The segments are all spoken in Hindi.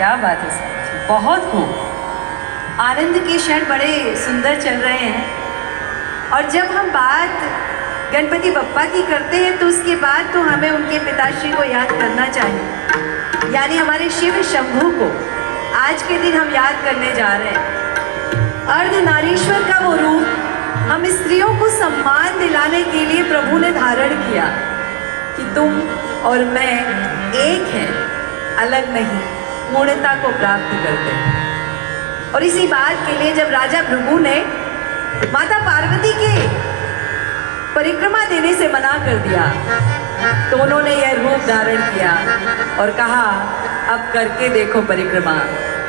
क्या बात है सर, बहुत खूब। आनंद के क्षण बड़े सुंदर चल रहे हैं। और जब हम बात गणपति बप्पा की करते हैं तो उसके बाद तो हमें उनके पिताश्री को याद करना चाहिए, यानी हमारे शिव शंभू को आज के दिन हम याद करने जा रहे हैं। अर्धनारीश्वर का वो रूप हम स्त्रियों को सम्मान दिलाने के लिए प्रभु ने धारण किया कि तुम और मैं एक हैं, अलग नहीं, पूर्णता को प्राप्त करते हैं। और इसी बात के लिए जब राजा भृगु ने माता पार्वती के परिक्रमा देने से मना कर दिया तो उन्होंने यह रूप धारण किया और कहा अब करके देखो परिक्रमा,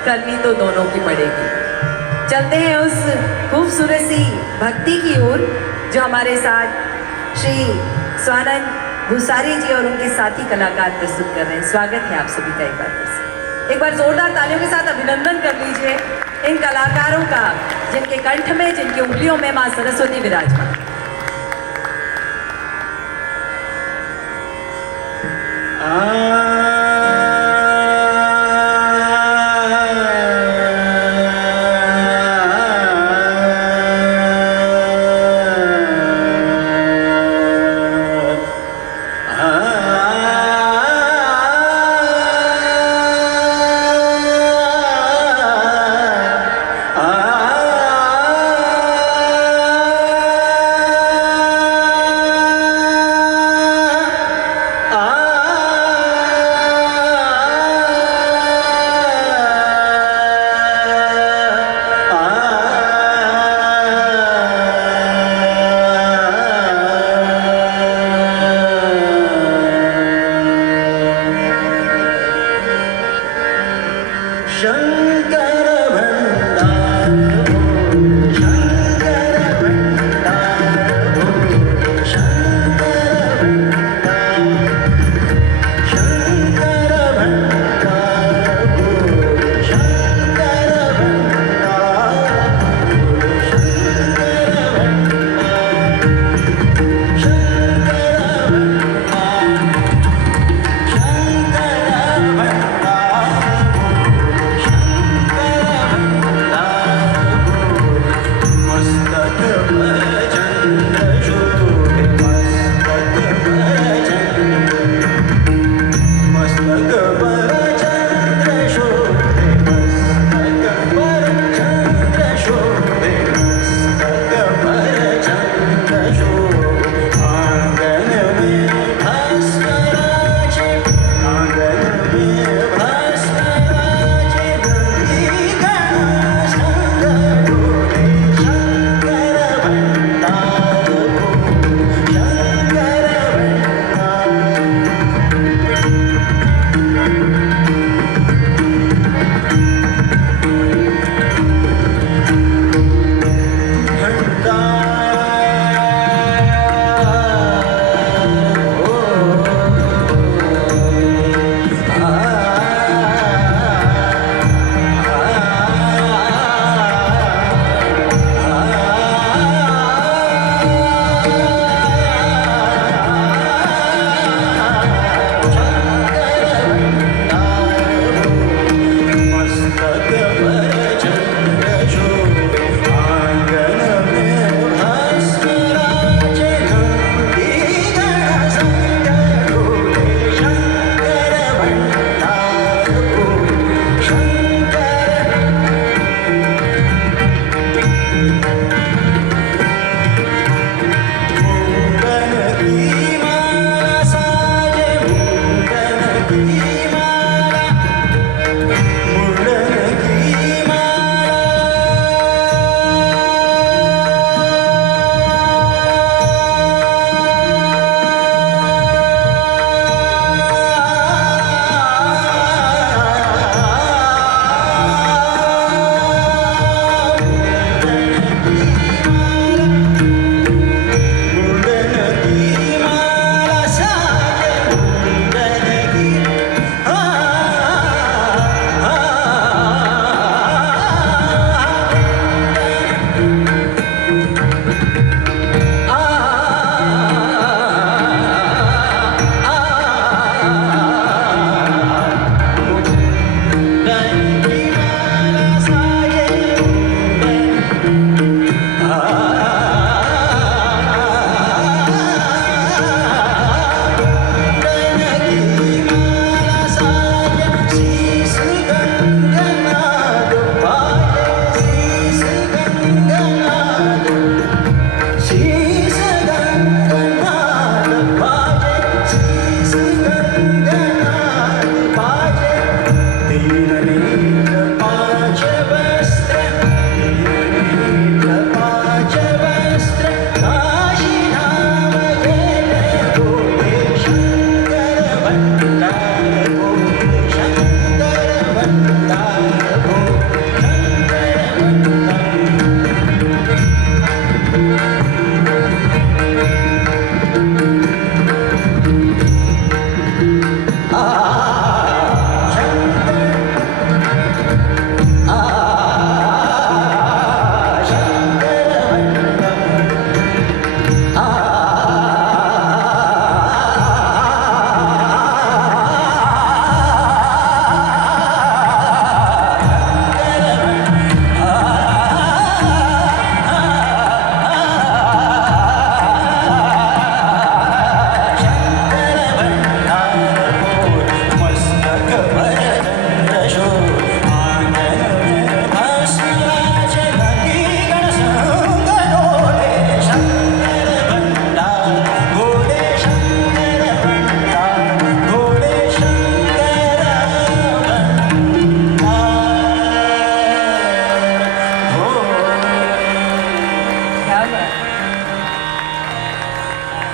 करनी तो दोनों की पड़ेगी। चलते हैं उस खूबसूरत सी भक्ति की ओर जो हमारे साथ श्री स्वानंद भूसारी जी और उनके साथी कलाकार प्रस्तुत कर रहे हैं। स्वागत है आप सभी का एक बार जोरदार तालियों के साथ अभिनंदन कर लीजिए इन कलाकारों का जिनके कंठ में, जिनकी उंगलियों में माँ सरस्वती विराजमान।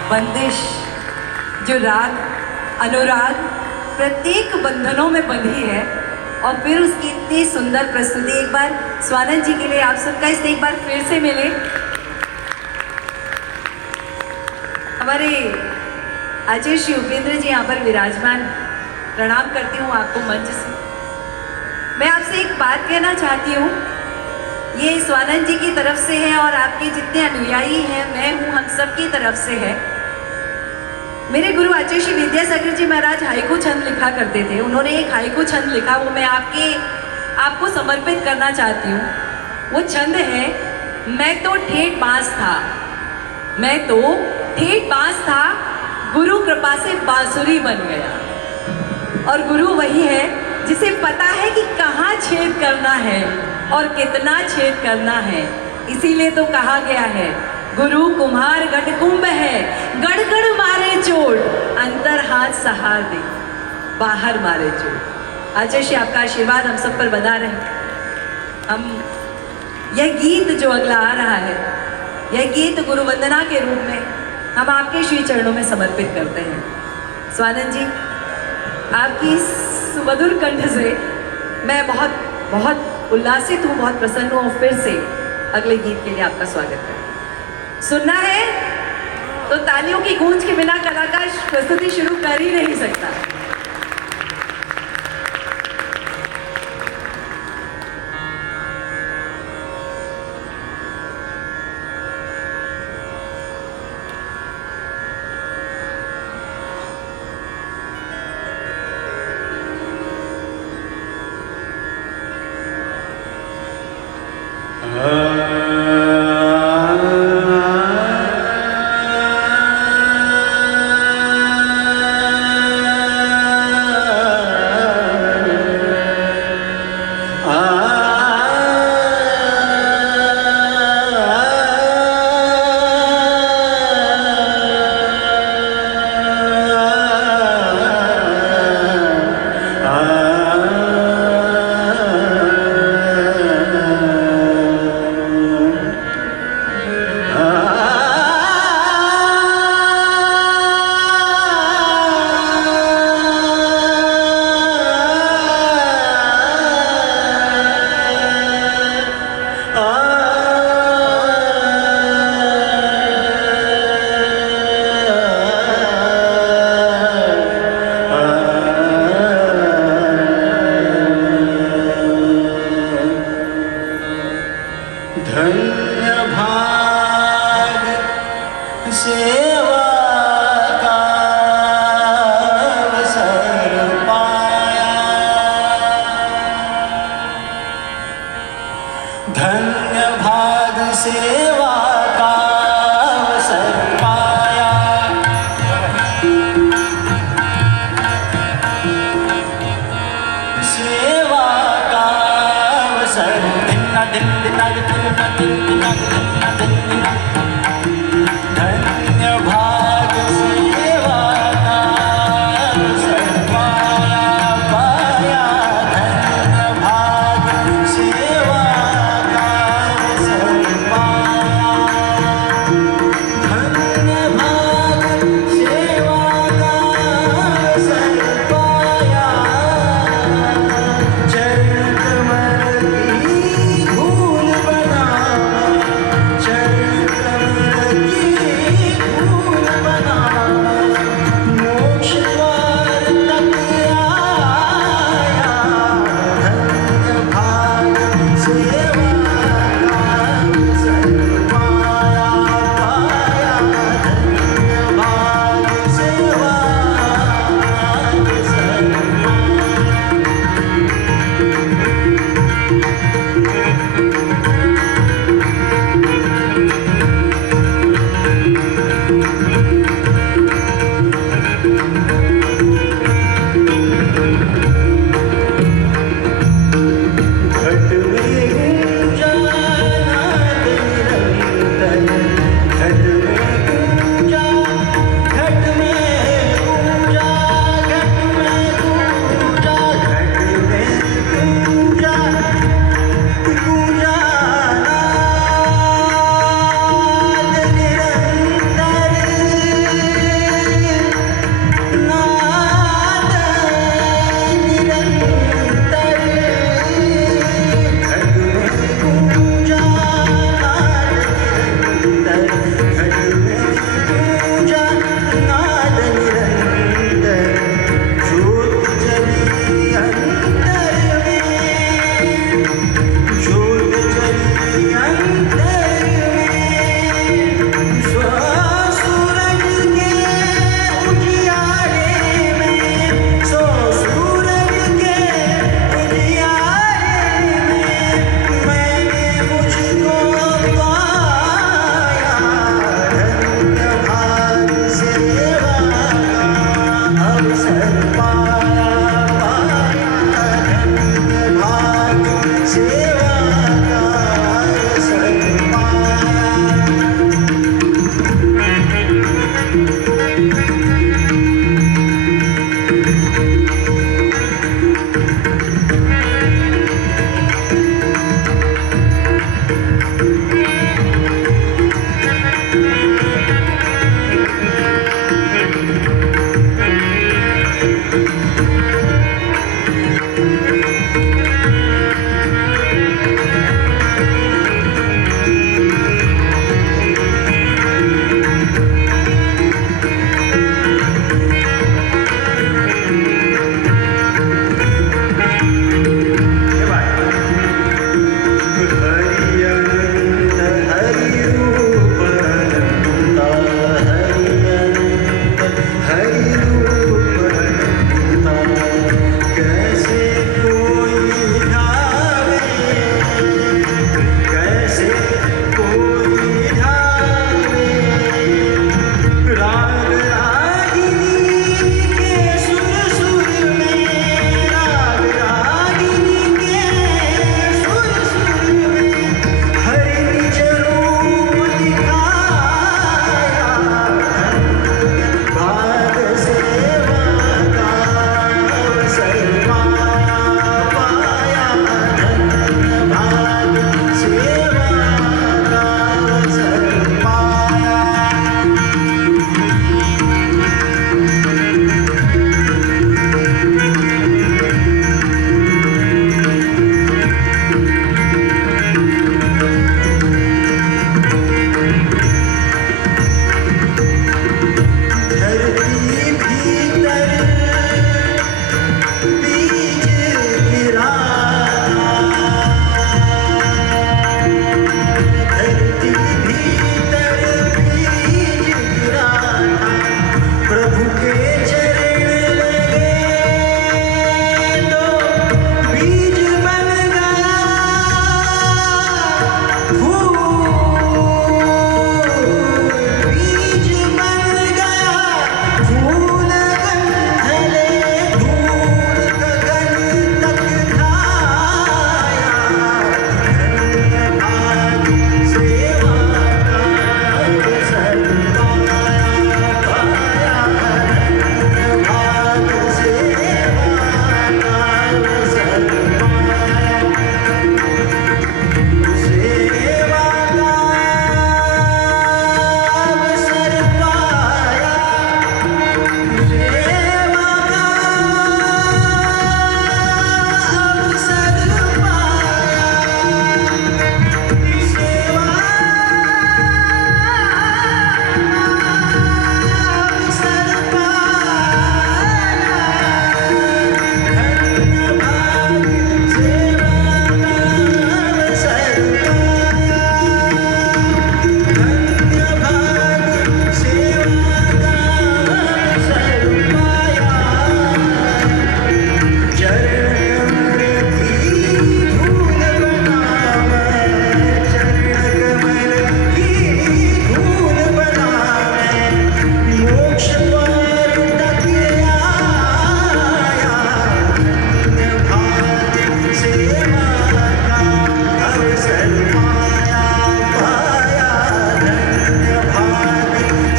बंदिश, जो राग अनुराग प्रत्येक बंधनों में बंधी है, और फिर उसकी इतनी सुंदर प्रस्तुति। एक बार स्वानंद जी के लिए आप सबका इससे एक बार फिर से मिले। हमारे आचार्य श्री उपेंद्र जी यहाँ पर विराजमान, प्रणाम करती हूँ आपको मंच से। मैं आपसे एक बात कहना चाहती हूँ, ये स्वानंद जी की तरफ से है और आपके जितने अनुयायी हैं, मैं हूँ, हम सब की तरफ से है। मेरे गुरु आचार्य श्री विद्यासागर जी महाराज हाइकू छंद लिखा करते थे। उन्होंने एक हाइकू छंद लिखा, वो मैं आपको समर्पित करना चाहती हूँ। वो छंद है, मैं तो ठेठ बांस था, मैं तो ठेठ बांस था, गुरु कृपा से बांसुरी बन गया। और गुरु वही है जिसे पता है कि कहाँ छेद करना है और कितना छेद करना है। इसीलिए तो कहा गया है, गुरु कुम्हार गढ़कुंभ है, गढ़ गढ़ मारे चोट, अंतर हाथ सहार दे, बाहर मारे चोट। आचार्य श्री आपका आशीर्वाद हम सब पर बना रहे। हम यह गीत जो अगला आ रहा है, यह गीत गुरु वंदना के रूप में हम आपके श्री चरणों में समर्पित करते हैं। स्वानंद जी, आपकी सुमधुर कंठ से मैं बहुत बहुत उल्लासित हूँ, बहुत प्रसन्न हूँ। फिर से अगले गीत के लिए आपका स्वागत है। सुनना है तो तालियों की गूंज के बिना कलाकार प्रस्तुति शुरू कर ही नहीं सकता। धन्य भाग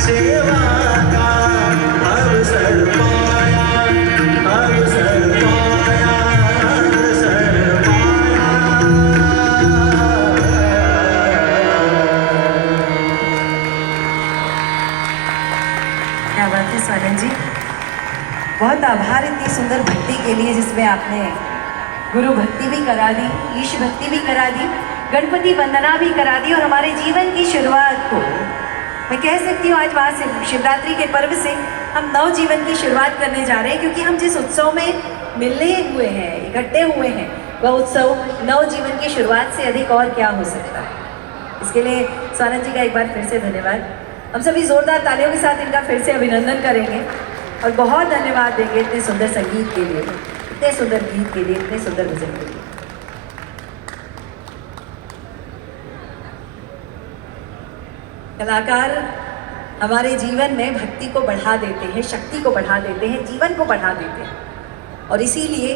सेवा का अवसर पाया, अवसर पाया, अवसर पाया। क्या बात है स्वानंद जी, बहुत आभार इतनी सुंदर भक्ति के लिए जिसमें आपने गुरु भक्ति भी करा दी, ईश भक्ति भी करा दी, गणपति वंदना भी करा दी और हमारे जीवन की शुरुआत को मैं कह सकती हूँ आज वहाँ शिवरात्रि के पर्व से हम नव जीवन की शुरुआत करने जा रहे हैं, क्योंकि हम जिस उत्सव में मिलने हुए हैं, इकट्ठे हुए हैं, वह उत्सव नव जीवन की शुरुआत से अधिक और क्या हो सकता है। इसके लिए स्वानंद जी का एक बार फिर से धन्यवाद। हम सभी जोरदार तालियों के साथ इनका फिर से अभिनंदन करेंगे और बहुत धन्यवाद देंगे इतने सुंदर संगीत के लिए, इतने सुंदर गीत के लिए, इतने सुंदर भजन के लिए। कलाकार हमारे जीवन में भक्ति को बढ़ा देते हैं, शक्ति को बढ़ा देते हैं, जीवन को बढ़ा देते हैं और इसीलिए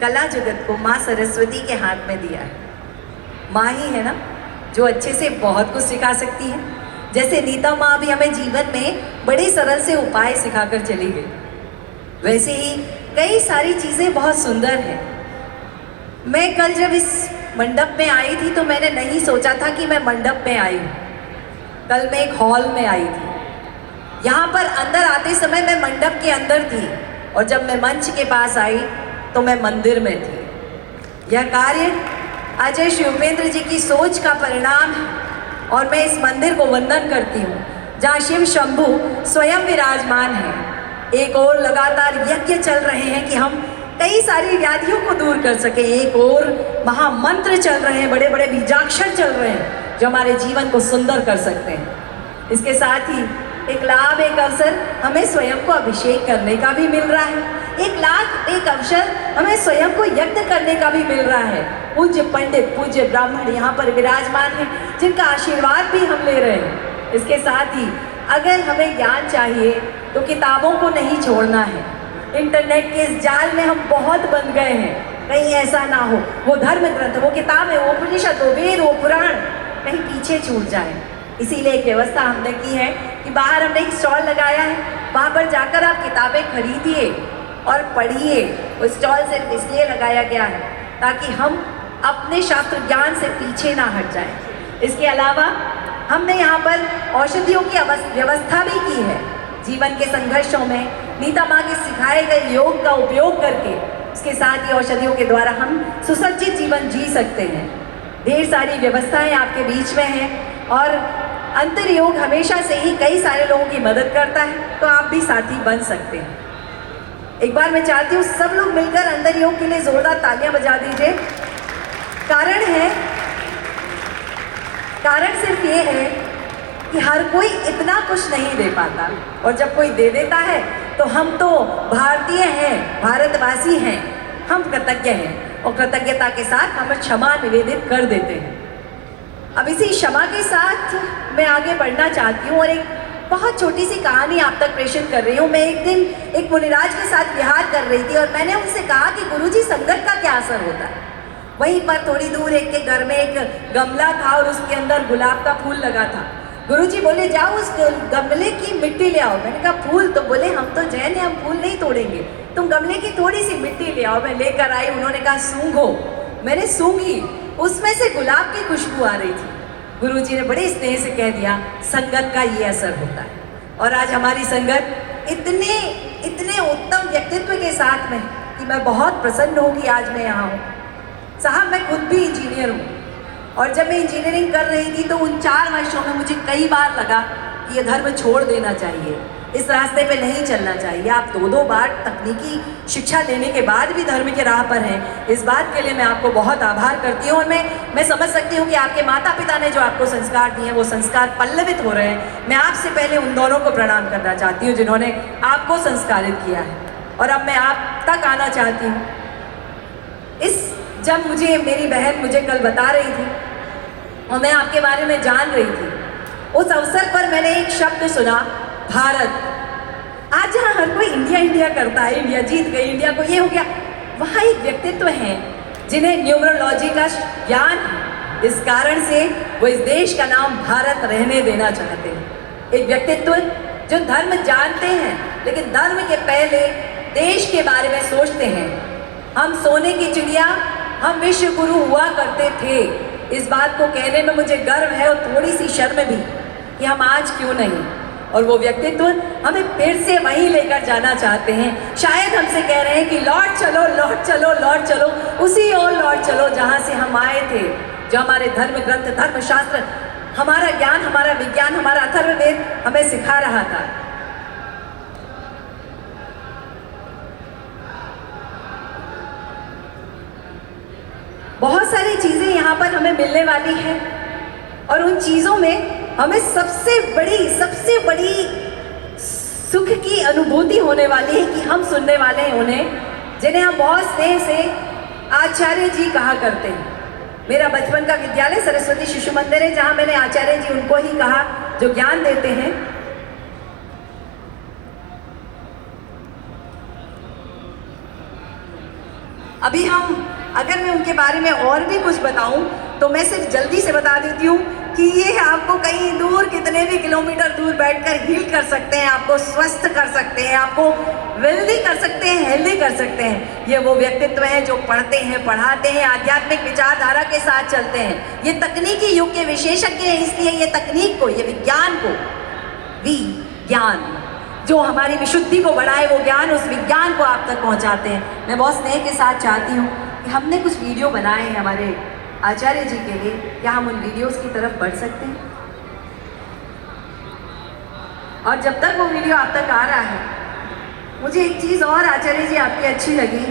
कला जगत को माँ सरस्वती के हाथ में दिया है। माँ ही है ना जो अच्छे से बहुत कुछ सिखा सकती है। जैसे नीता माँ भी हमें जीवन में बड़े सरल से उपाय सिखाकर चली गई, वैसे ही कई सारी चीज़ें बहुत सुंदर हैं। मैं कल जब इस मंडप में आई थी तो मैंने नहीं सोचा था कि मैं मंडप में आई हूँ। कल मैं एक हॉल में आई थी। यहाँ पर अंदर आते समय मैं मंडप के अंदर थी और जब मैं मंच के पास आई तो मैं मंदिर में थी। यह कार्य अजय शिवेंद्र जी की सोच का परिणाम है और मैं इस मंदिर को वंदन करती हूँ जहाँ शिव शंभु स्वयं विराजमान है। एक और लगातार यज्ञ चल रहे हैं कि हम कई सारी व्याधियों को दूर कर सके, एक और महामंत्र चल रहे हैं, बड़े बड़े बीजाक्षर चल रहे हैं जो हमारे जीवन को सुंदर कर सकते हैं। इसके साथ ही एक लाभ, एक अवसर हमें स्वयं को अभिषेक करने का भी मिल रहा है। एक अवसर हमें स्वयं को यज्ञ करने का भी मिल रहा है। पूज्य पंडित, पूज्य ब्राह्मण यहाँ पर विराजमान हैं जिनका आशीर्वाद भी हम ले रहे हैं। इसके साथ ही अगर हमें ज्ञान चाहिए तो किताबों को नहीं छोड़ना है। इंटरनेट के इस जाल में हम बहुत बन गए हैं, कहीं ऐसा ना हो वो धर्म ग्रंथ, वो किताबें, वो उपनिषद, वो वेद, वो पुराण कहीं पीछे छूट जाए। इसीलिए एक व्यवस्था हमने की है कि बाहर हमने एक स्टॉल लगाया है, वहाँ पर जाकर आप किताबें खरीदिए और पढ़िए। वो स्टॉल सिर्फ इसलिए लगाया गया है ताकि हम अपने शास्त्र ज्ञान से पीछे ना हट जाएं। इसके अलावा हमने यहाँ पर औषधियों की व्यवस्था भी की है। जीवन के संघर्षों में नीता माँ के सिखाए गए योग का उपयोग करके उसके साथ ही औषधियों के द्वारा हम सुसज्जित जीवन जी सकते हैं। ढेर सारी व्यवस्थाएं आपके बीच में हैं और अंतर योग हमेशा से ही कई सारे लोगों की मदद करता है, तो आप भी साथी बन सकते हैं। एक बार मैं चाहती हूँ सब लोग मिलकर अंतर योग के लिए जोरदार तालियां बजा दीजिए। कारण सिर्फ ये है कि हर कोई इतना कुछ नहीं दे पाता और जब कोई दे देता है तो हम तो भारतीय हैं, भारतवासी हैं, हम कृतज्ञ हैं और कृतज्ञता के साथ हम क्षमा निवेदित कर देते हैं। अब इसी क्षमा के साथ मैं आगे बढ़ना चाहती हूँ और एक बहुत छोटी सी कहानी आप तक प्रेषित कर रही हूँ। मैं एक दिन एक मुनिराज के साथ विहार कर रही थी और मैंने उनसे कहा कि गुरुजी संगत का क्या असर होता है। वहीं पर थोड़ी दूर एक के घर में एक गमला था और उसके अंदर गुलाब का फूल लगा था। गुरुजी बोले जाओ उस गमले की मिट्टी ले आओ। मैंने कहा फूल? तो बोले हम तो जैन हैं, हम फूल नहीं तोड़ेंगे, तुम गमले की थोड़ी सी मिट्टी ले आओ। मैं लेकर आई, उन्होंने कहा सूंघो। मैंने सूंघी, उसमें से गुलाब की खुशबू आ रही थी। गुरुजी ने बड़े स्नेह से कह दिया संगत का ये असर होता है। और आज हमारी संगत इतने उत्तम व्यक्तित्व के साथ में कि मैं बहुत प्रसन्न हूँ कि आज मैं यहाँ हूँ। साहब मैं खुद भी इंजीनियर हूँ और जब मैं इंजीनियरिंग कर रही थी तो उन 4 वर्षों में मुझे कई बार लगा कि ये धर्म छोड़ देना चाहिए, इस रास्ते पे नहीं चलना चाहिए। आप 2-2 बार तकनीकी शिक्षा लेने के बाद भी धर्म के राह पर हैं, इस बात के लिए मैं आपको बहुत आभार करती हूँ। और मैं समझ सकती हूँ कि आपके माता पिता ने जो आपको संस्कार दिए हैं वो संस्कार पल्लवित हो रहे हैं। मैं आपसे पहले उन दोनों को प्रणाम करना चाहती हूँ जिन्होंने आपको संस्कारित किया है। और अब मैं आप तक आना चाहती हूँ। जब मेरी बहन मुझे कल बता रही थी और मैं आपके बारे में जान रही थी, उस अवसर पर मैंने एक शब्द सुना, भारत। आज जहाँ हर कोई इंडिया इंडिया करता है, इंडिया जीत गई, इंडिया को ये हो गया, वहाँ एक व्यक्तित्व हैं जिन्हें न्यूमरोलॉजी का ज्ञान है। इस कारण से वो इस देश का नाम भारत रहने देना चाहते हैं। एक व्यक्तित्व जो धर्म जानते हैं लेकिन धर्म के पहले देश के बारे में सोचते हैं। हम सोने की चिड़िया, हम विश्व गुरु हुआ करते थे। इस बात को कहने में मुझे गर्व है और थोड़ी सी शर्म भी कि हम आज क्यों नहीं, और वो व्यक्तित्व हमें फिर से वहीं लेकर जाना चाहते हैं। शायद हमसे कह रहे हैं कि लौट चलो, लौट चलो, लौट चलो, उसी ओर लौट चलो जहाँ से हम आए थे, जो हमारे धर्म ग्रंथ, धर्मशास्त्र, हमारा ज्ञान, हमारा विज्ञान, हमारा अथर्ववेद हमें सिखा रहा था। बहुत सारी चीजें यहाँ पर हमें मिलने वाली है और उन चीजों में हमें सबसे बड़ी सुख की अनुभूति होने वाली है कि हम सुनने वाले हैं उन्हें जिन्हें हम बहुत स्नेह से आचार्य जी कहा करते हैं। मेरा बचपन का विद्यालय सरस्वती शिशु मंदिर है, जहाँ मैंने आचार्य जी उनको ही कहा जो ज्ञान देते हैं। अभी अगर मैं उनके बारे में और भी कुछ बताऊं तो मैं सिर्फ जल्दी से बता देती हूँ कि ये आपको कहीं दूर, कितने भी किलोमीटर दूर बैठकर हील कर सकते हैं, आपको स्वस्थ कर सकते हैं, आपको वेल्दी कर सकते हैं, हेल्दी कर सकते हैं। ये वो व्यक्तित्व हैं जो पढ़ते हैं, पढ़ाते हैं, आध्यात्मिक विचारधारा के साथ चलते हैं। ये तकनीकी युग के विशेषज्ञ हैं, इसलिए ये तकनीक को, ये विज्ञान को, विज्ञान जो हमारी विशुद्धि को बढ़ाए, वो ज्ञान, उस विज्ञान को आप तक पहुँचाते हैं। मैं बहुत स्नेह के साथ चाहती हूँ कि हमने कुछ वीडियो बनाए हैं हमारे आचार्य जी के लिए, क्या हम उन वीडियोस की तरफ बढ़ सकते हैं? और जब तक वो वीडियो आप तक आ रहा है, मुझे एक चीज़ और आचार्य जी आपकी अच्छी लगी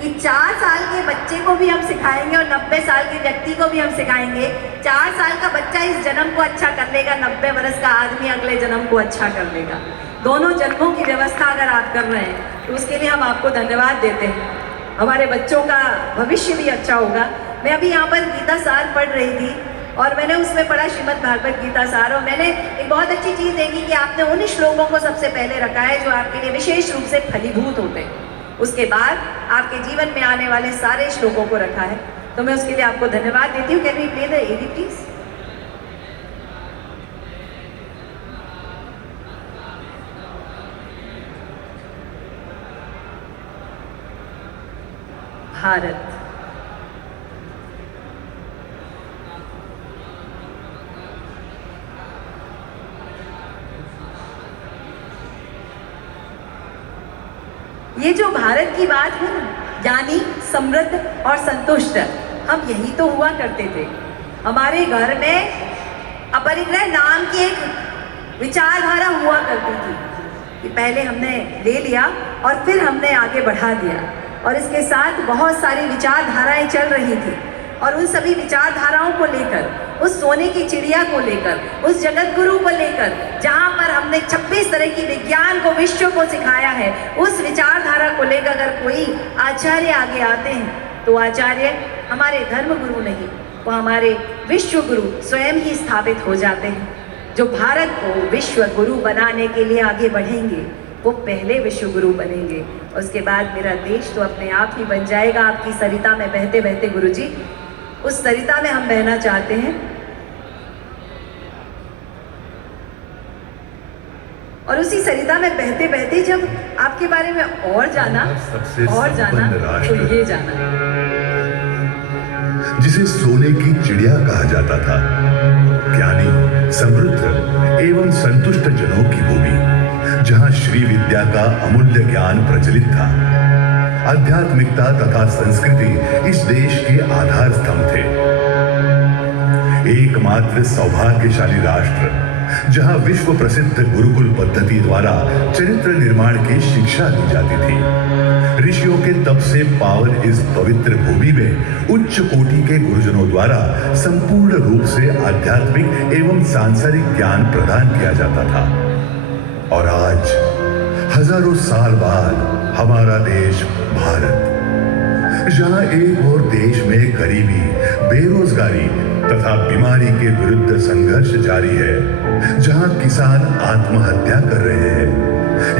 कि 4 साल के बच्चे को भी हम सिखाएंगे और 90 साल के व्यक्ति को भी हम सिखाएंगे। 4 साल का बच्चा इस जन्म को अच्छा कर लेगा, 90 वर्ष का आदमी अगले जन्म को अच्छा कर लेगा। दोनों जन्मों की व्यवस्था अगर आप कर रहे हैं तो उसके लिए हम आपको धन्यवाद देते हैं। हमारे बच्चों का भविष्य भी अच्छा होगा। मैं अभी यहाँ पर गीता सार पढ़ रही थी और मैंने उसमें पढ़ा श्रीमद् भागवत गीता सार, और मैंने एक बहुत अच्छी चीज़ देखी कि आपने उन श्लोकों को सबसे पहले रखा है जो आपके लिए विशेष रूप से फलीभूत होते हैं। उसके बाद आपके जीवन में आने वाले सारे श्लोकों को रखा है, तो मैं उसके लिए आपको धन्यवाद देती हूँ। Can we play the ad please? Bharat ये जो भारत की बात है ना, ज्ञानी, समृद्ध और संतुष्ट, हम यही तो हुआ करते थे। हमारे घर में अपरिग्रह नाम की एक विचारधारा हुआ करती थी कि पहले हमने ले लिया और फिर हमने आगे बढ़ा दिया, और इसके साथ बहुत सारी विचारधाराएं चल रही थी। और उन सभी विचारधाराओं को लेकर, उस सोने की चिड़िया को लेकर, उस जगत गुरु को लेकर, जहाँ पर हमने 26 तरह की विज्ञान को, विश्व को सिखाया है, उस विचारधारा को लेकर अगर कोई आचार्य आगे आते हैं तो आचार्य हमारे धर्म गुरु नहीं, वो हमारे विश्व गुरु स्वयं ही स्थापित हो जाते हैं। जो भारत को विश्व गुरु बनाने के लिए आगे बढ़ेंगे वो पहले विश्व गुरु बनेंगे, और उसके बाद मेरा देश तो अपने आप ही बन जाएगा। आपकी सरिता में बहते बहते गुरुजी, उस सरिता में हम बहना चाहते हैं, और उसी सरिता में बहते बहते जब आपके बारे में और जाना तो ये जाना जिसे सोने की चिड़िया कहा जाता था, ज्ञानी, समृद्ध एवं संतुष्ट जनों की भूमि, जहां श्री विद्या का अमूल्य ज्ञान प्रचलित था। आध्यात्मिकता तथा संस्कृति इस देश के आधार स्तंभ थे। एकमात्र सौभाग्यशाली राष्ट्र जहां विश्व प्रसिद्ध गुरुकुल पद्धति द्वारा चरित्र निर्माण की शिक्षा दी जाती थी। ऋषियों के तप से पावन इस पवित्र भूमि में उच्च कोटि के गुरुजनों द्वारा संपूर्ण रूप से आध्यात्मिक एवं सांसारिक ज्ञान प्रदान किया जाता था। और आज हजारों साल बाद हमारा देश भारत, जहां एक और देश में गरीबी, बेरोजगारी तथा बीमारी के विरुद्ध संघर्ष जारी है, जहां किसान आत्महत्या कर रहे हैं,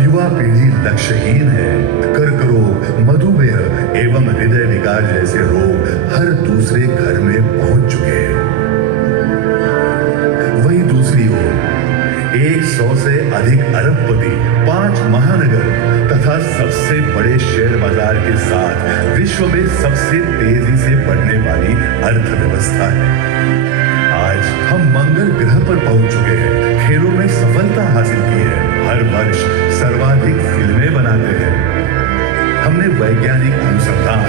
युवा पीढ़ी लक्ष्यहीन है, कर्करोग, मधुमेह एवं हृदय विकार जैसे रोग हर दूसरे घर में पहुंच चुके हैं। वहीं दूसरी ओर एक 100 से अधिक अरबपति, 5 महानगर तथा सबसे बड़े शेयर बाजार के साथ विश्व में सबसे तेजी से बढ़ने वाली अर्थव्यवस्था है। आज हम मंगल ग्रह पर पहुंच चुके हैं, खेलों में सफलता हासिल की है, हर वर्ष सर्वाधिक फिल्में बनाते हैं। हमने वैज्ञानिक अनुसंधान,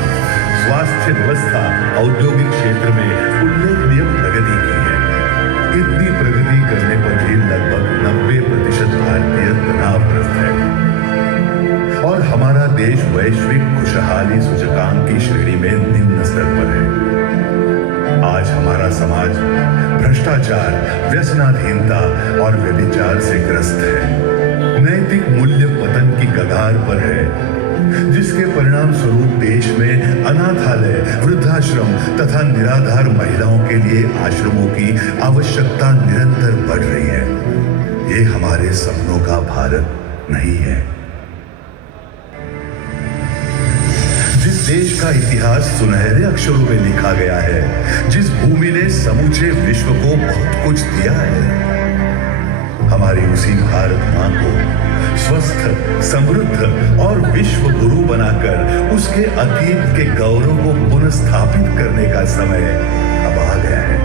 स्वास्थ्य व्यवस्था, औद्योगिक क्षेत्र में उल्लेखनीय प्रगति की है। इतनी प्रगति करने पर भी लगभग 90% भारतीय तनावग्रस्त है और हमारा देश वैश्विक खुशहाली सूचकांक की श्रेणी में निम्न स्तर पर है। आज हमारा समाज भ्रष्टाचार, व्यसनाधीनता और व्यभिचार से ग्रस्त है, नैतिक मूल्य पतन की कगार पर है, जिसके परिणाम स्वरूप देश में अनाथालय, वृद्धाश्रम तथा निराधार महिलाओं के लिए आश्रमों की आवश्यकता निरंतर बढ़ रही है। ये हमारे सपनों का भारत नहीं है। जिस देश का इतिहास सुनहरे अक्षरों में लिखा गया है, जिस भूमि ने समूचे विश्व को बहुत कुछ दिया है, हमारी उसी भारत मां को स्वस्थ, समृद्ध और विश्व गुरु बनाकर उसके अतीत के गौरव को पुनर्स्थापित करने का समय अब आ गया है।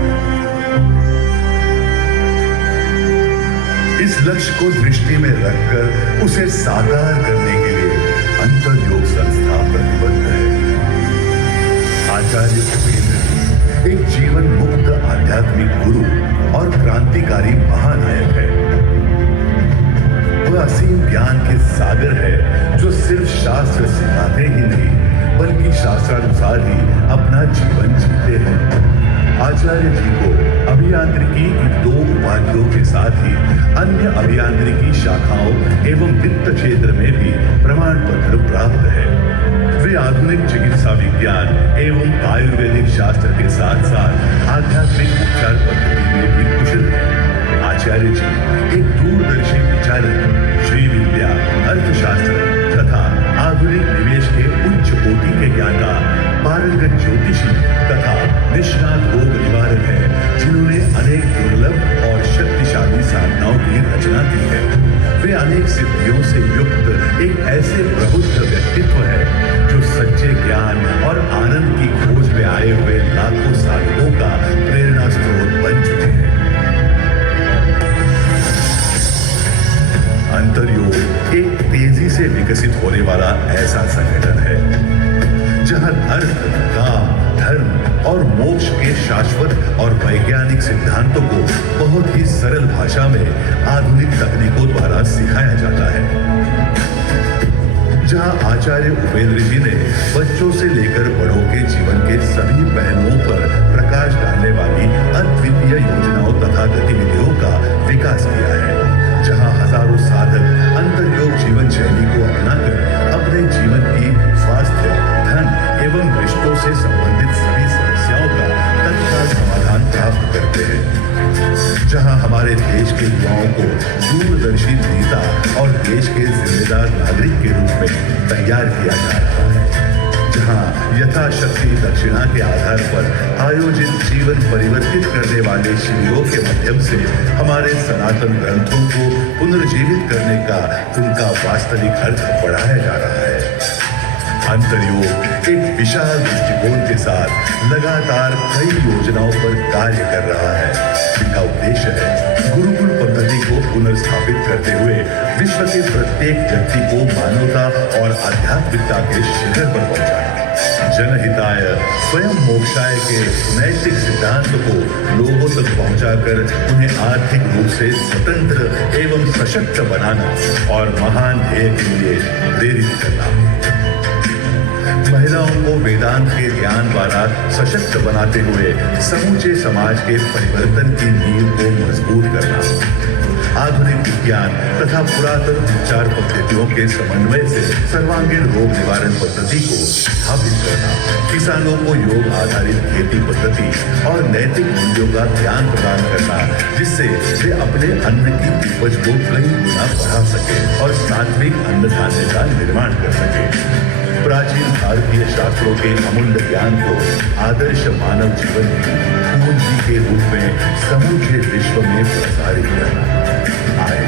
इस लक्ष्य को दृष्टि में रखकर उसे साकार करने के लिए अंतरयोग संस्था प्रतिबद्ध है। आचार्य उपेंद्र जी एक जीवन मुक्त आध्यात्मिक गुरु और क्रांतिकारी महानायक है। वह असीम ज्ञान के सागर है, जो सिर्फ शास्त्र सिखाते ही नहीं बल्कि शास्त्रानुसार ही अपना जीवन जीते हैं। आचार्य जी को अभियांत्रिकी की 2 उपाधियों के साथ ही अन्य अभियांत्रिकी शाखाओं एवं वित्त क्षेत्र में भी प्रमाण पत्र प्राप्त है। वे आधुनिक चिकित्सा विज्ञान एवं आयुर्वेदिक शास्त्र के साथ साथ आध्यात्मिक उपचार पद्धति में भी कुशल हैं। आचार्य जी एक दूरदर्शी विचारक, श्री विद्या, अर्थशास्त्र तथा आधुनिक निवेश के उच्च कोटि के ज्ञाता, पारंगत ज्योतिषी तथा निष्णात रोग निवारक है, जिन्होंने अनेक दुर्लभ और शक्तिशाली साधनाओं की रचना की है। वे अनेक सिद्धियों से युक्त एक ऐसे प्रबुद्ध व्यक्तित्व है, जो सच्चे ज्ञान और आनंद की खोज में आए हुए लाखों साधकों का प्रेरणा स्रोत बन चुके हैं। अंतरयोग एक तेजी से विकसित होने वाला ऐसा संगठन है, जहां अर्थ, काम, धर्म और मोक्ष के शाश्वत और वैज्ञानिक सिद्धांतों को बहुत ही सरल भाषा में आधुनिक तकनीकों द्वारा सिखाया जाता है। जहां आचार्य उपेंद्र जी ने बच्चों से लेकर बड़ों के जीवन के सभी पहलुओं पर प्रकाश डालने वाली अद्वितीय योजनाओं तथा गतिविधियों का विकास किया है। जहां हजारों साधक अंतरयोग जीवन शैली को अपनाकर अपने जीवन की स्वास्थ्य, धन एवं रिश्तों से संबंधित सभी समस्याओं का तत्काल समाधान प्राप्त करते हैं। जहां हमारे देश के युवाओं को दूरदर्शी नेता और देश के जिम्मेदार नागरिक के रूप में तैयार किया जा रहा है। जहां यथाशक्ति दक्षिणा के आधार पर आयोजित जीवन परिवर्तित करने वाले शिविरों के माध्यम से हमारे सनातन ग्रंथों को पुनर्जीवित करने का उनका वास्तविक अर्थ बढ़ाया जा रहा है। अंतरयोग एक विशाल दृष्टिकोण के साथ लगातार कई योजनाओं पर कार्य कर रहा है, जिनका उद्देश्य है गुरुकुल पद्धति को पुनर्स्थापित करते हुए विश्व के प्रत्येक व्यक्ति को मानवता और आध्यात्मिकता के शिखर पर पहुंचाना। जनहिताय स्वयं मोक्षाय के नैतिक सिद्धांत को लोगों तक पहुंचाकर उन्हें आर्थिक रूप से स्वतंत्र एवं सशक्त बनाना और महान ध्येय के लिए प्रेरित करना। महिलाओं को वेदांत के ज्ञान द्वारा सशक्त बनाते हुए समूचे समाज के परिवर्तन की नींव को मजबूत करना। आधुनिक विज्ञान तथा पुरातन उपचार पद्धतियों के समन्वय से सर्वांगीण रोग निवारण पद्धति को स्थापित करना। किसानों को योग आधारित खेती पद्धति और नैतिक मूल्यों का ज्ञान प्रदान करना, जिससे वे अपने अन्न की उपज को कई गुना बढ़ा सके और सात्विक अन्न धान्य का निर्माण कर सके। प्राचीन भारतीय शास्त्रों के अमूल्य ज्ञान को आदर्श मानव जीवन की पूंजी के रूप में समूचे विश्व में प्रसारित करना। आए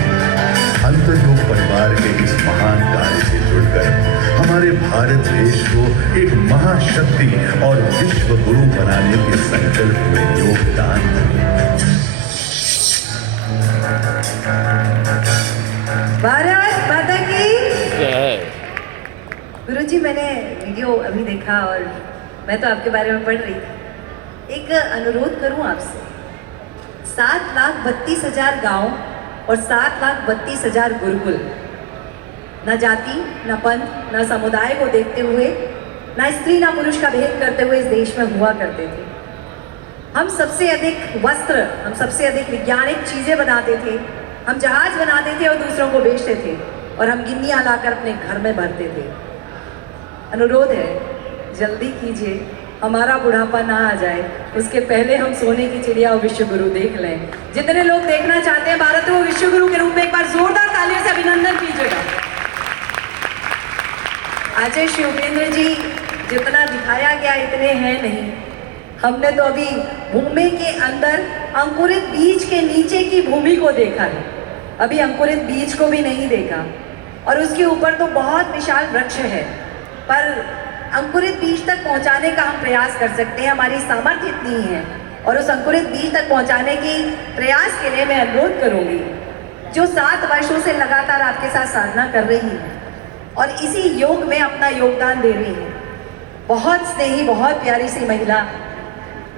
अंतर्योग परिवार के इस महान कार्य से जुड़कर हमारे भारत देश को एक महाशक्ति और विश्व गुरु बनाने के संकल्प में योगदान दें। भारत माता की जय। गुरुजी, मैंने वीडियो अभी देखा और मैं तो आपके बारे में पढ़ रही थी। एक अनुरोध करूं आपसे, 7,32,000 गांव और 7,32,000 गुरुकुल, न जाति, न पंथ, न समुदाय को देखते हुए, न स्त्री न पुरुष का भेद करते हुए इस देश में हुआ करते थे। हम सबसे अधिक वस्त्र, हम सबसे अधिक वैज्ञानिक चीजें बनाते थे, हम जहाज बनाते थे और दूसरों को बेचते थे, और हम गिन्नियां लाकर अपने घर में भरते थे। अनुरोध है, जल्दी कीजिए, हमारा बुढ़ापा ना आ जाए, उसके पहले हम सोने की चिड़िया और विश्व गुरु देख लें। जितने लोग देखना चाहते हैं भारत को विश्व गुरु के रूप में, एक बार जोरदार तालियों से अभिनंदन कीजिएगा। आचार्य श्री उपेंद्र जी जितना दिखाया गया इतने हैं नहीं। हमने तो अभी भूमि के अंदर अंकुरित बीज के नीचे की भूमि को देखा है, अभी अंकुरित बीज को भी नहीं देखा, और उसके ऊपर तो बहुत विशाल वृक्ष है, पर अंकुरित बीज तक पहुंचाने का हम प्रयास कर सकते हैं, हमारी सामर्थ्य इतनी है। और उस अंकुरित बीज तक पहुंचाने की प्रयास के लिए मैं अनुरोध करूंगी, जो 7 वर्षों से लगातार आपके साथ साधना कर रही है और इसी योग में अपना योगदान दे रही है, बहुत स्नेही, बहुत प्यारी सी महिला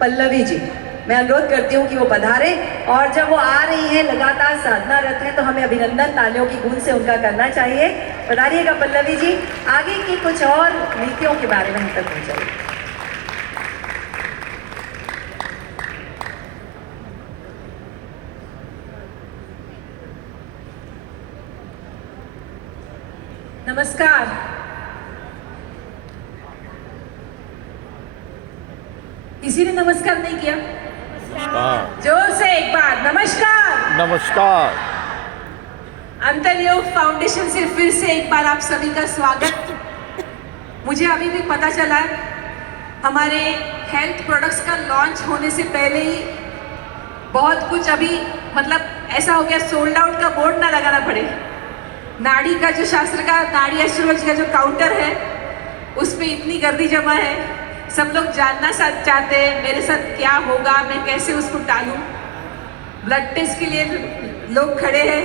पल्लवी जी, मैं अनुरोध करती हूँ कि वो पधारे। और जब वो आ रही हैं, लगातार साधनारत हैं, तो हमें अभिनंदन तालियों की गूंज से उनका करना चाहिए। पधारिएगा पल्लवी जी, आगे की कुछ और नीतियों के बारे में हम तक पहुँचाइए। नमस्कार। किसी ने नमस्कार नहीं किया? नमस्कार। जोर से एक बार नमस्कार। नमस्कार। अंतरयोग फाउंडेशन से फिर से एक बार आप सभी का स्वागत। मुझे अभी भी पता चला है, हमारे हेल्थ प्रोडक्ट्स का लॉन्च होने से पहले ही बहुत कुछ अभी मतलब ऐसा हो गया, सोल्ड आउट का बोर्ड ना लगाना पड़े। नाड़ी का जो शास्त्र का, नाड़ी एस्ट्रोलॉजी का जो काउंटर है, उस पर इतनी गर्दी जमा है, सब लोग जानना चाहते हैं मेरे साथ क्या होगा, मैं कैसे उसको टालूं। ब्लड टेस्ट के लिए लोग खड़े हैं,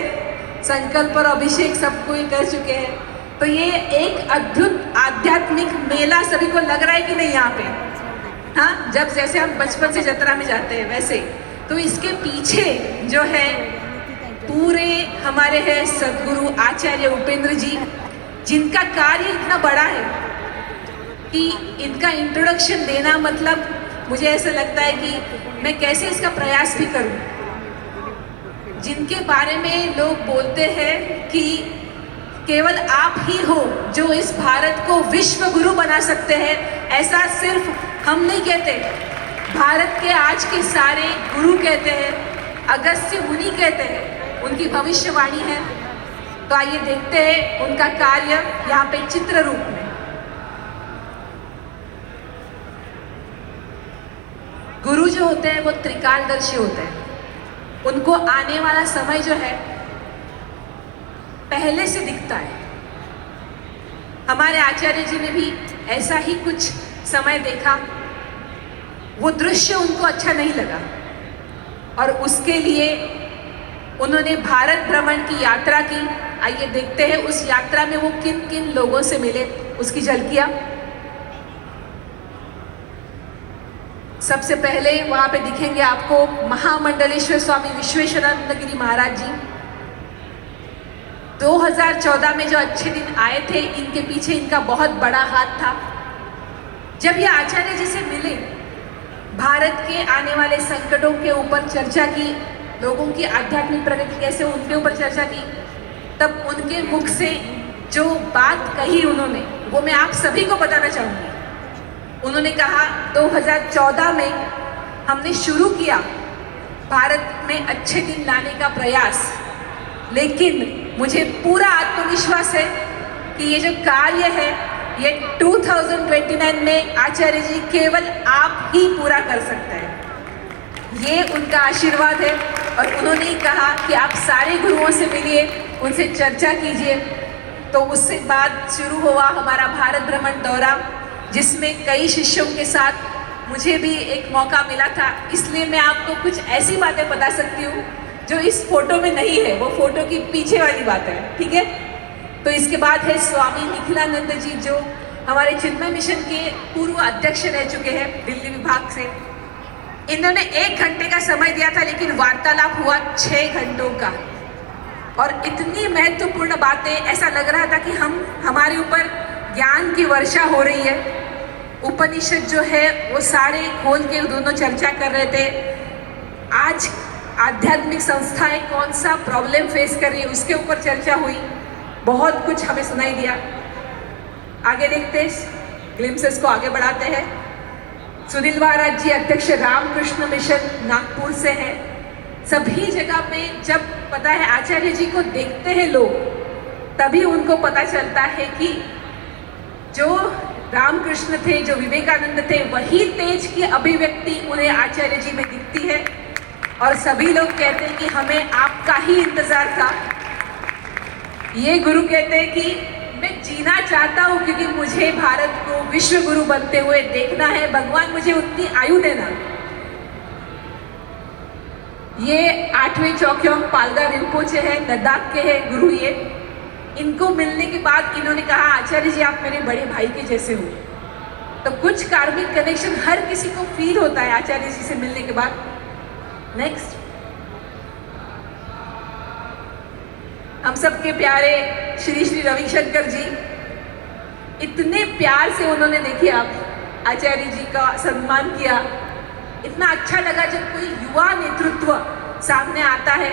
संकल्प और अभिषेक सब कोई कर चुके हैं। तो ये एक अद्भुत आध्यात्मिक मेला सभी को लग रहा है कि नहीं यहाँ पे? हाँ, जब जैसे हम बचपन से जत्रा में जाते हैं वैसे। तो इसके पीछे जो है पूरे हमारे हैं सदगुरु आचार्य उपेंद्र जी, जिनका कार्य इतना बड़ा है कि इनका इंट्रोडक्शन देना मतलब मुझे ऐसा लगता है कि मैं कैसे इसका प्रयास भी करूं। जिनके बारे में लोग बोलते हैं कि केवल आप ही हो जो इस भारत को विश्व गुरु बना सकते हैं, ऐसा सिर्फ हम नहीं कहते, भारत के आज के सारे गुरु कहते हैं, अगस्त्य मुनि कहते हैं, उनकी भविष्यवाणी है। तो आइए देखते हैं उनका कार्य यहाँ पे चित्र रूप में। गुरु जो होते हैं वो त्रिकालदर्शी होते हैं, उनको आने वाला समय जो है पहले से दिखता है। हमारे आचार्य जी ने भी ऐसा ही कुछ समय देखा, वो दृश्य उनको अच्छा नहीं लगा और उसके लिए उन्होंने भारत भ्रमण की यात्रा की। आइए देखते हैं उस यात्रा में वो किन किन लोगों से मिले, उसकी झलकियां। सबसे पहले वहां पे दिखेंगे आपको महामंडलेश्वर स्वामी विश्वेश्वरानंद गिरी महाराज जी। 2014 में जो अच्छे दिन आए थे, इनके पीछे इनका बहुत बड़ा हाथ था। जब ये आचार्य जी से मिले, भारत के आने वाले संकटों के ऊपर चर्चा की, लोगों की आध्यात्मिक प्रगति कैसे, उनके ऊपर चर्चा की, तब उनके मुख से जो बात कही उन्होंने, वो मैं आप सभी को बताना चाहूँगी। उन्होंने कहा 2014 में हमने शुरू किया भारत में अच्छे दिन लाने का प्रयास, लेकिन मुझे पूरा आत्मविश्वास है कि ये जो कार्य है ये 2029 में आचार्य जी केवल आप ही पूरा कर सकते हैं। ये उनका आशीर्वाद है और उन्होंने ही कहा कि आप सारे गुरुओं से मिलिए उनसे चर्चा कीजिए। तो उससे बाद शुरू हुआ हमारा भारत भ्रमण दौरा, जिसमें कई शिष्यों के साथ मुझे भी एक मौका मिला था। इसलिए मैं आपको कुछ ऐसी बातें बता सकती हूँ जो इस फोटो में नहीं है, वो फोटो की पीछे वाली बात है, ठीक है। तो इसके बाद है स्वामी निखिलानंद जी, जो हमारे चिन्मय मिशन के पूर्व अध्यक्ष रह चुके हैं दिल्ली विभाग से। इन्होंने 1 घंटे का समय दिया था, लेकिन वार्तालाप हुआ 6 घंटों का, और इतनी महत्वपूर्ण बातें, ऐसा लग रहा था कि हमारे ऊपर ज्ञान की वर्षा हो रही है। उपनिषद जो है वो सारे खोल के दोनों चर्चा कर रहे थे। आज आध्यात्मिक संस्थाएं कौन सा प्रॉब्लम फेस कर रही है उसके ऊपर चर्चा हुई, बहुत कुछ हमें सुनाई दिया। आगे देखते हैं, ग्लिम्सेस को आगे बढ़ाते हैं। सुनील महाराज जी अध्यक्ष रामकृष्ण मिशन नागपुर से हैं। सभी जगह पे जब पता है आचार्य जी को देखते हैं लोग, तभी उनको पता चलता है कि जो रामकृष्ण थे, जो विवेकानंद थे, वही तेज की अभिव्यक्ति उन्हें आचार्य जी में दिखती है। और सभी लोग कहते हैं कि हमें आपका ही इंतजार था। ये गुरु कहते हैं कि मैं जीना चाहता हूँ क्योंकि मुझे भारत को विश्व गुरु बनते हुए देखना है, भगवान मुझे उतनी आयु देना। ये 8वें चौक्योंग पालगा रिम्पोचे है, लद्दाख के हैं गुरु ये। इनको मिलने के बाद इन्होंने कहा, आचार्य जी आप मेरे बड़े भाई के जैसे हो। तो कुछ कार्मिक कनेक्शन हर किसी को फील होता है आचार्य जी से मिलने के बाद। नेक्स्ट, हम सबके प्यारे श्री श्री रविशंकर जी, इतने प्यार से उन्होंने देखिए आप आचार्य जी का सम्मान किया। इतना अच्छा लगा जब कोई युवा नेतृत्व सामने आता है,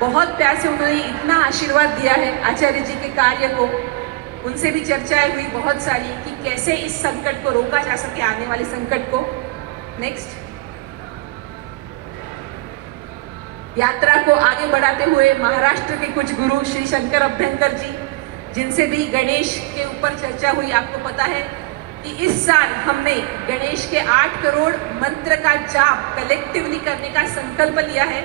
बहुत प्यार से उन्होंने इतना आशीर्वाद दिया है आचार्य जी के कार्य को। उनसे भी चर्चाएं हुई बहुत सारी कि कैसे इस संकट को रोका जा सके, आने वाले संकट को। नेक्स्ट, यात्रा को आगे बढ़ाते हुए महाराष्ट्र के कुछ गुरु श्री शंकर अभ्यंकर जी, जिनसे भी गणेश के ऊपर चर्चा हुई। आपको पता है कि इस साल हमने गणेश के 8 करोड़ मंत्र का जाप कलेक्टिवली करने का संकल्प लिया है,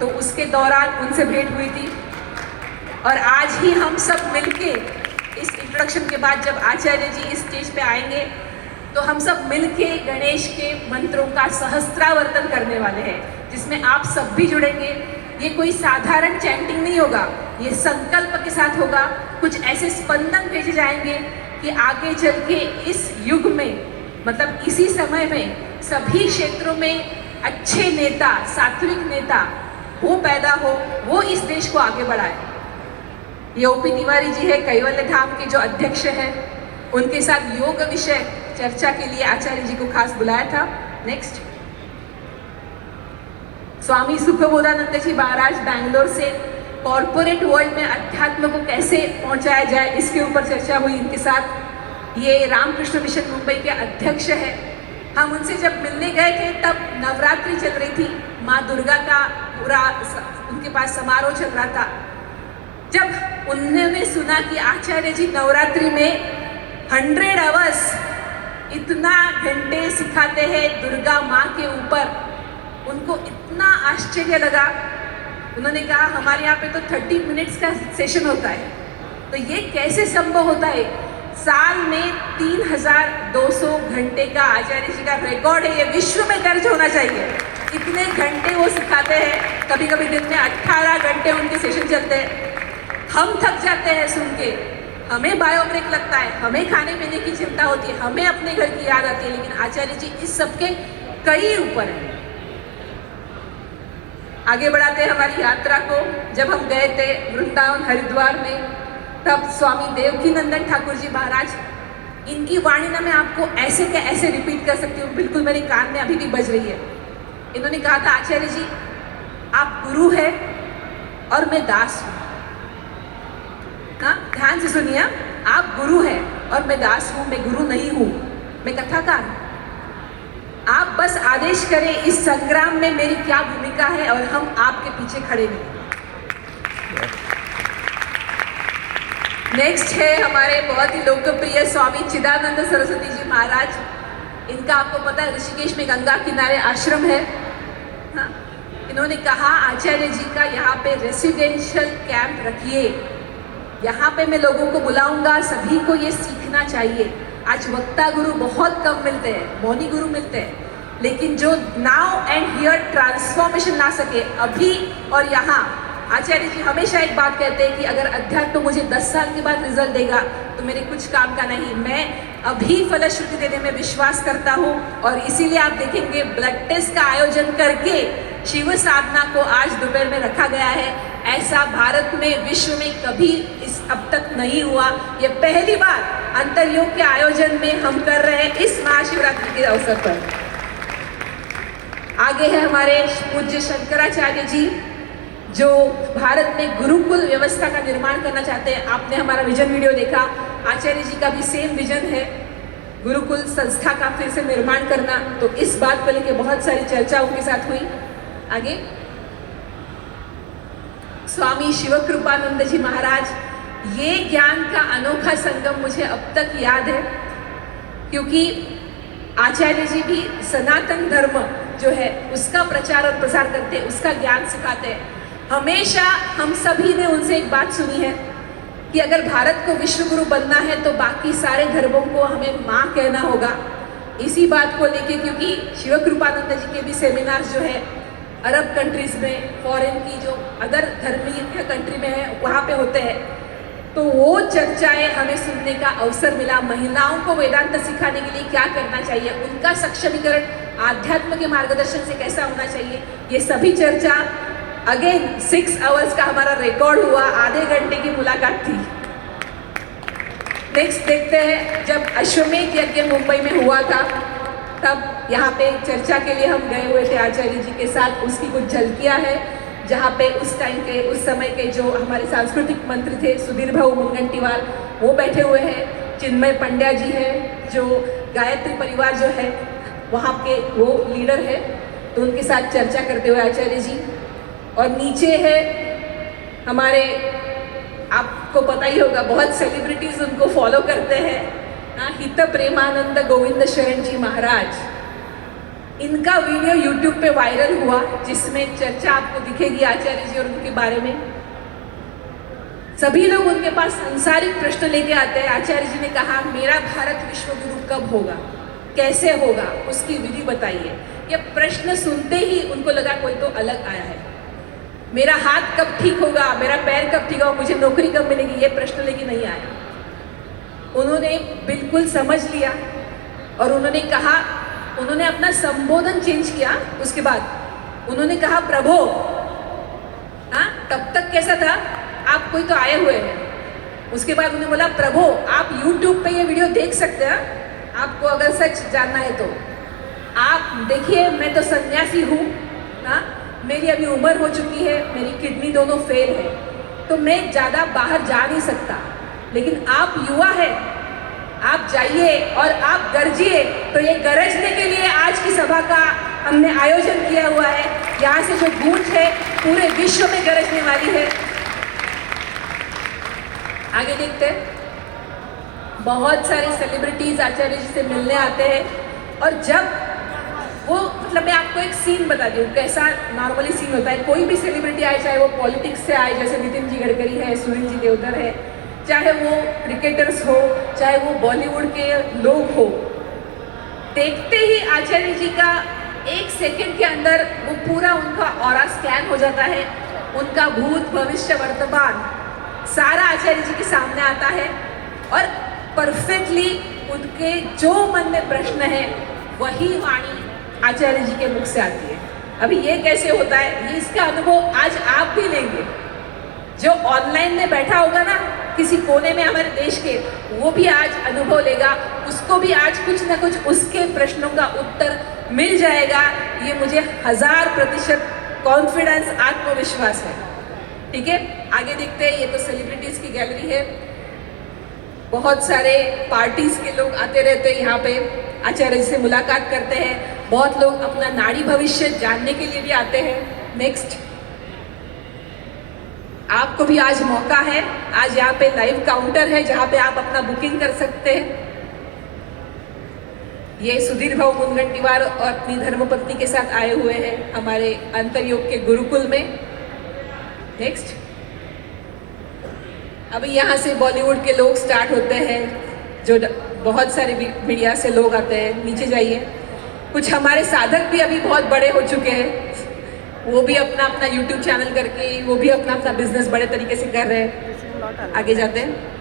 तो उसके दौरान उनसे भेंट हुई थी। और आज ही हम सब मिलके इस इंट्रोडक्शन के बाद जब आचार्य जी इस स्टेज पे आएंगे, तो हम सब मिलके गणेश के मंत्रों का सहस्त्रावर्तन करने वाले हैं, जिसमें आप सब भी जुड़ेंगे। ये कोई साधारण चैंटिंग नहीं होगा, ये संकल्प के साथ होगा। कुछ ऐसे स्पंदन भेजे जाएंगे कि आगे चल के इस युग में, मतलब इसी समय में सभी क्षेत्रों में अच्छे नेता, सात्विक नेता वो पैदा हो, वो इस देश को आगे बढ़ाए। ये ओपी तिवारी जी है, कैवल्य धाम के जो अध्यक्ष हैं, उनके साथ योग विषय चर्चा के लिए आचार्य जी को खास बुलाया था। नेक्स्ट, स्वामी सुखबोधानंद जी महाराज बैंगलोर से कॉरपोरेट वर्ल्ड में अध्यात्म को कैसे पहुंचाया जाए, इसके ऊपर चर्चा हुई इनके साथ। ये रामकृष्ण मिशन मुंबई के अध्यक्ष है। हम उनसे जब मिलने गए थे तब नवरात्रि चल रही थी, माँ दुर्गा का पूरा उनके पास समारोह चल रहा था। जब उन्होंने सुना कि आचार्य जी नवरात्रि में 100 आवर्स इतना घंटे सिखाते हैं दुर्गा माँ के ऊपर, उनको इतना आश्चर्य लगा। उन्होंने कहा हमारे यहाँ पे तो 30 मिनट्स का सेशन होता है, तो ये कैसे संभव होता है? साल में 3200 घंटे का आचार्य जी का रिकॉर्ड है, ये विश्व में दर्ज होना चाहिए। इतने घंटे वो सिखाते हैं, कभी कभी दिन में 18 घंटे उनके सेशन चलते हैं। हम थक जाते हैं सुन के, हमें बायो ब्रेक लगता है, हमें खाने पीने की चिंता होती है, हमें अपने घर की याद आती है, लेकिन आचार्य जी इस सबके कई ऊपर है। आगे बढ़ाते हैं हमारी यात्रा को। जब हम गए थे वृंदावन हरिद्वार में, तब स्वामी देवकीनंदन ठाकुर जी महाराज, इनकी वाणी ना मैं आपको ऐसे के ऐसे रिपीट कर सकती हूँ, बिल्कुल मेरे कान में अभी भी बज रही है। इन्होंने कहा था, आचार्य जी आप गुरु है और मैं दास हूँ। हाँ, ध्यान से सुनिए, आप गुरु है और मैं दास हूँ, मैं गुरु नहीं हूँ, मैं कथाकार हूँ। आप बस आदेश करें इस संग्राम में मेरी क्या भूमिका है और हम आपके पीछे खड़े नहीं। नेक्स्ट है हमारे बहुत ही लोकप्रिय स्वामी चिदानंद सरस्वती जी महाराज। इनका आपको पता है ऋषिकेश में गंगा किनारे आश्रम है। हाँ, इन्होंने कहा आचार्य जी का यहाँ पे रेसिडेंशियल कैंप रखिए, यहाँ पे मैं लोगों को बुलाऊंगा, सभी को ये सीखना चाहिए। आज वक्ता गुरु बहुत कम मिलते हैं, मौनी गुरु मिलते हैं, लेकिन जो नाउ एंड हियर ट्रांसफॉर्मेशन ला सके अभी और यहाँ। आचार्य जी हमेशा एक बात कहते हैं कि अगर अध्यात्म मुझे 10 साल के बाद रिजल्ट देगा तो मेरे कुछ काम का नहीं, मैं अभी फलश्रुति देने में विश्वास करता हूँ। और इसीलिए आप देखेंगे ब्लड टेस्ट का आयोजन करके शिव साधना को आज दोपहर में रखा गया है। ऐसा भारत में, विश्व में कभी इस अब तक नहीं हुआ। ये पहली बार अंतरयोग के आयोजन में हम कर रहे हैं इस महाशिवरात्रि के अवसर पर। आगे है हमारे पूज्य शंकराचार्य जी, जो भारत में गुरुकुल व्यवस्था का निर्माण करना चाहते हैं। आपने हमारा विजन वीडियो देखा, आचार्य जी का भी सेम विजन है, गुरुकुल संस्था का फिर से निर्माण करना। तो इस बात को लेकर बहुत सारी चर्चा उनके साथ हुई। आगे स्वामी शिवकृपानंद जी महाराज, ये ज्ञान का अनोखा संगम मुझे अब तक याद है, क्योंकि आचार्य जी भी सनातन धर्म जो है उसका प्रचार और प्रसार करते हैं, उसका ज्ञान सिखाते हैं। हमेशा हम सभी ने उनसे एक बात सुनी है कि अगर भारत को विश्व गुरु बनना है तो बाकी सारे धर्मों को हमें माँ कहना होगा। इसी बात को लेके, क्योंकि शिवकृपानंद जी के भी सेमिनार्स जो है अरब कंट्रीज में, फॉरेन की जो अदर धर्मीय कंट्री में है वहाँ पे होते हैं, तो वो चर्चाएं हमें सुनने का अवसर मिला। महिलाओं को वेदांत सिखाने के लिए क्या करना चाहिए, उनका सक्षमीकरण आध्यात्म के मार्गदर्शन से कैसा होना चाहिए, ये सभी चर्चा अगेन 6 आवर्स का हमारा रिकॉर्ड हुआ, आधे घंटे की मुलाकात थी। नेक्स्ट देखते हैं, जब अश्वमेध यज्ञ मुंबई में हुआ था तब यहाँ पे चर्चा के लिए हम गए हुए थे आचार्य जी के साथ। उसकी कुछ झलकियाँ हैं जहाँ पे उस टाइम के, उस समय के जो हमारे सांस्कृतिक मंत्री थे सुधीर भाऊ मुनगंटीवार, वो बैठे हुए हैं। चिन्मय पंड्या जी हैं जो गायत्री परिवार जो है वहाँ के वो लीडर है, तो उनके साथ चर्चा करते हुए आचार्य जी। और नीचे है हमारे, आपको पता ही होगा, बहुत सेलिब्रिटीज उनको फॉलो करते हैं, हित प्रेमानंद गोविंद शरण जी महाराज। इनका वीडियो यूट्यूब पे वायरल हुआ जिसमें चर्चा आपको दिखेगी आचार्य जी और उनके बारे में। सभी लोग उनके पास सांसारिक प्रश्न लेके आते हैं। आचार्य जी ने कहा, मेरा भारत विश्व गुरु कब होगा, कैसे होगा, उसकी विधि बताइए। ये प्रश्न सुनते ही उनको लगा कोई तो अलग आया है। मेरा हाथ कब ठीक होगा, मेरा पैर कब ठीक होगा, मुझे नौकरी कब मिलेगी, ये प्रश्न लेके नहीं आया। उन्होंने बिल्कुल समझ लिया और उन्होंने कहा, उन्होंने अपना संबोधन चेंज किया। उसके बाद उन्होंने कहा, प्रभु, हाँ तब तक कैसा था, आप कोई तो आए हुए हैं। उसके बाद उन्होंने बोला, प्रभु आप YouTube पे ये वीडियो देख सकते हैं, आपको अगर सच जानना है तो आप देखिए। मैं तो सन्यासी हूँ, हाँ मेरी अभी उम्र हो चुकी है, मेरी किडनी दोनों फेल है, तो मैं ज़्यादा बाहर जा नहीं सकता, लेकिन आप युवा है, आप जाइए और आप गरजिए। तो ये गरजने के लिए आज की सभा का हमने आयोजन किया हुआ है। यहाँ से जो गूंज है पूरे विश्व में गरजने वाली है। आगे देखते हैं, बहुत सारे सेलिब्रिटीज आचार्य जी से मिलने आते हैं। और जब वो, मतलब मैं आपको एक सीन बता दूँ कैसा नॉर्मली सीन होता है। कोई भी सेलिब्रिटी आए, चाहे वो पॉलिटिक्स से आए, जैसे नितिन जी गडकरी है, सुनील जी देवधर है, चाहे वो क्रिकेटर्स हो, चाहे वो बॉलीवुड के लोग हो, देखते ही आचार्य जी का 1 सेकंड के अंदर वो पूरा उनका ऑरा स्कैन हो जाता है। उनका भूत भविष्य वर्तमान सारा आचार्य जी के सामने आता है और परफेक्टली उनके जो मन में प्रश्न है वही वाणी आचार्य जी के मुख से आती है। अभी ये कैसे होता है, ये इसका अनुभव आज आप भी लेंगे। जो ऑनलाइन में बैठा होगा ना किसी कोने में हमारे देश के, वो भी आज अनुभव लेगा, उसको भी आज कुछ ना कुछ उसके प्रश्नों का उत्तर मिल जाएगा। ये मुझे 1000% कॉन्फिडेंस, आत्मविश्वास है। ठीक है, आगे देखते हैं। ये तो सेलिब्रिटीज की गैलरी है, बहुत सारे पार्टीज के लोग आते रहते हैं यहाँ पे, आचार्य जी से मुलाकात करते हैं। बहुत लोग अपना नाड़ी भविष्य जानने के लिए भी आते हैं। नेक्स्ट, आपको भी आज मौका है, आज यहाँ पे लाइव काउंटर है जहाँ पे आप अपना बुकिंग कर सकते हैं। ये सुधीर भाऊ मुनगंटीवार और अपनी धर्मपत्नी के साथ आए हुए हैं हमारे अंतरयोग के गुरुकुल में। नेक्स्ट, अभी यहाँ से बॉलीवुड के लोग स्टार्ट होते हैं, जो बहुत सारे मीडिया से लोग आते हैं। नीचे जाइए। कुछ हमारे साधक भी अभी बहुत बड़े हो चुके हैं, वो भी अपना अपना यूट्यूब चैनल करके वो भी अपना अपना बिजनेस बड़े तरीके से कर रहे हैं। आगे जाते हैं।